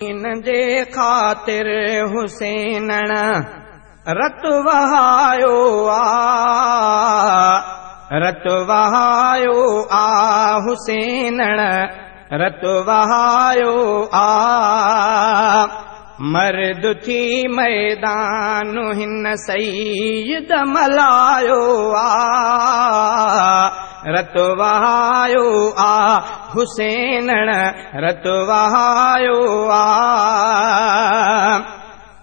इन जे ख़ातिर हुसैन रत वहायो रत वहायो हुसैन रत वहायो मर्द थी मैदान हिन सईद मलायो रत वहायो हुसैन रत वहायो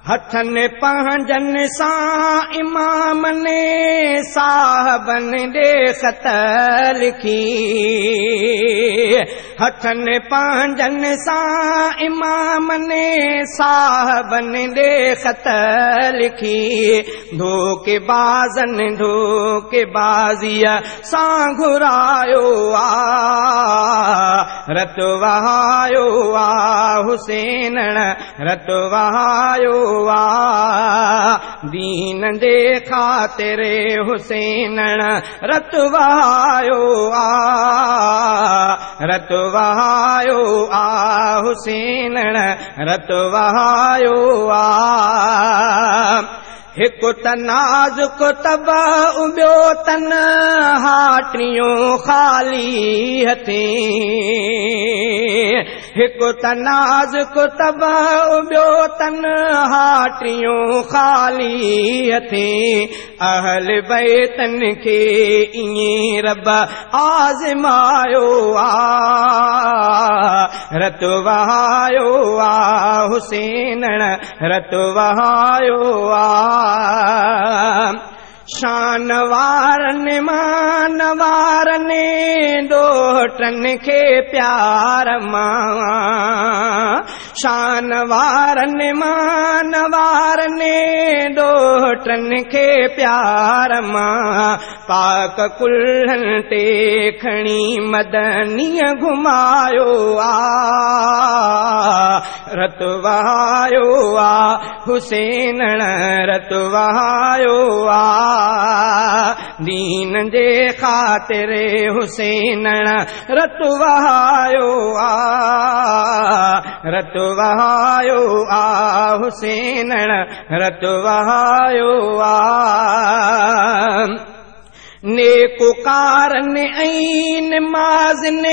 हथन पंजन सां इमाम ने साहबन दे ख़त लिखी हथन पंजन सां इमाम ने साहबन दे ख़त लिखी धोखेबाज़िया सां घुरायो रत वहायो हुसैन रत वहायो दीन दे ख़ातिर हुसैन रत वहायो रत वहायो हुसैन रत वहायो हिकु त नाज़ुक तबा ॿियो तन हाटियूं ख़ाली हथी हिकु त नाज़ुक तबा ॿियो तन हाटियूं ख़ाली हथी अहल बैतन खे ईअं रब आज़मायो रत वहायो हुसैन रत वहायो शान वारन मान वारन डोटन खे प्यार मां शान वारन मान वारन डोटन खे प्यार मां पाक कुल्हन ते खणी मदनीअ घुमायो रत वहायो हुसैन रत वहायो दीन जे ख़ातिर हुसैन रत वहायो रत वहायो हुसैन रत वहायो नेकुकारन ऐं नमाज़न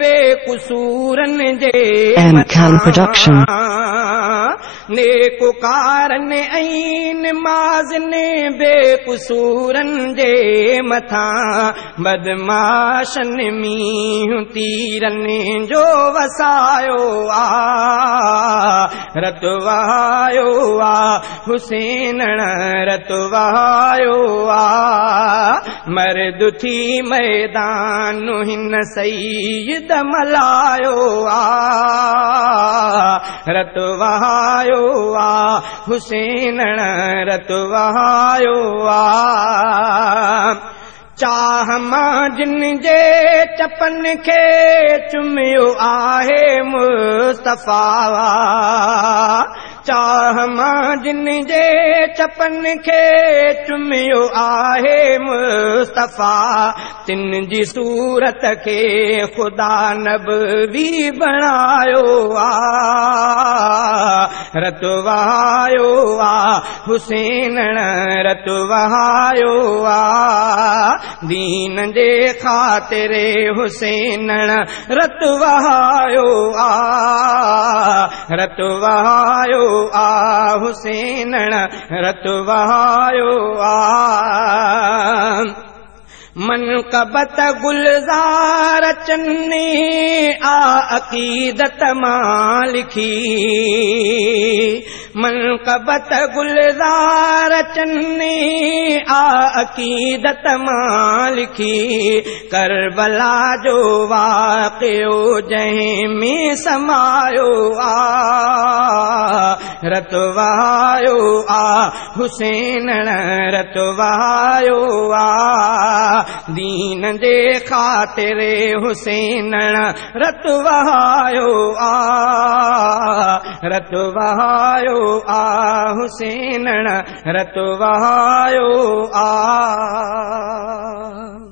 बेक़सूरन जे Production. नेकुकारन ऐं नमाज़न बेक़सूरन जे मथां बदमाशन मींहुं तीरन जो वसायो रत वहायो हुसैन रत वहायो मर्द थी मैदान हिन सईद मलायो रत वहायो हुसैन रत वहायो चाह मां जिन जे चपन खे चुमियो आहे मुस्तफ़ा चाह मां जिन जे चपन खे चुमियो आहे मुस्तफ़ा तिन जी सूरत खे ख़ुदा नबी बणायो रत वहायो हुसैन रत वहायो दीन जे ख़ातिर हुसैन रत वहायो रत वहायो हुसैन रत वहायो मनक़बत गुलज़ार चन्ने अक़ीदत मां लिखी मनक़बत गुलज़ार चन्ने अक़ीदत मां लिखी करबला जो वाक़ियो जंहिं में समायो रत वहायो हुसैन रत वहायो दीन जे ख़ातिर हुसैन रत वहायो रत वहायो हुसैन रत वहायो